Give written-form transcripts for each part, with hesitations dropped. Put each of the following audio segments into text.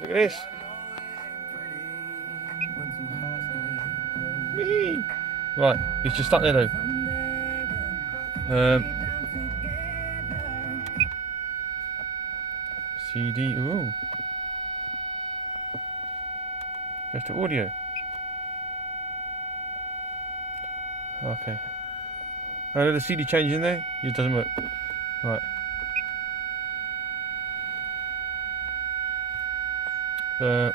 Look at this. Whee! Right, it's just stuck there though. CD, ooh. Goes to audio. Okay. I know the CD change in there, it doesn't work. Right. Yeah,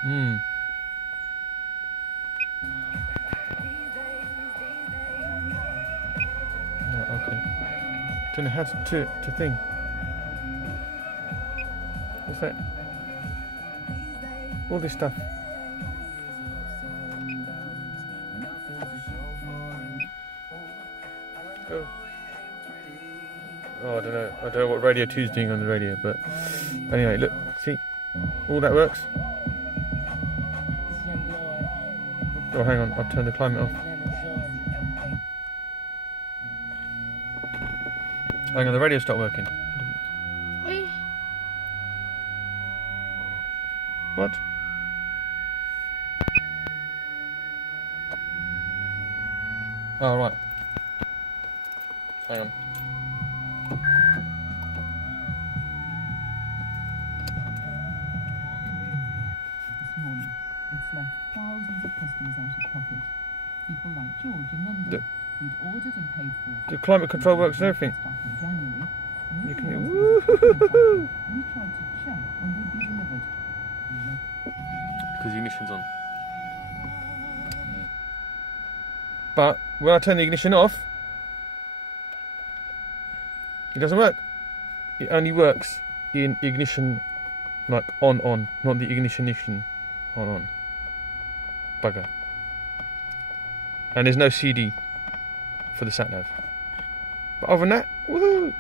okay. Don't know how to thing. What's that? All this stuff. Oh, I don't know. I don't know what Radio 2's doing on the radio, but anyway, look, see, all that works. Oh, hang on, I've turned the climate off. Hang on, the radio stopped working. What? Oh, right. Hang on. This morning, it's left thousands of customers out of pocket. People like George in London, who'd ordered and paid for. The climate control works and everything. Back in January, You can and hear. we tried to check when they'd be delivered. Because the ignition's on. But when I turn the ignition off, it doesn't work. It only works in ignition, like on, not the ignition on. Bugger. And there's no CD for the sat nav. But other than that, woohoo!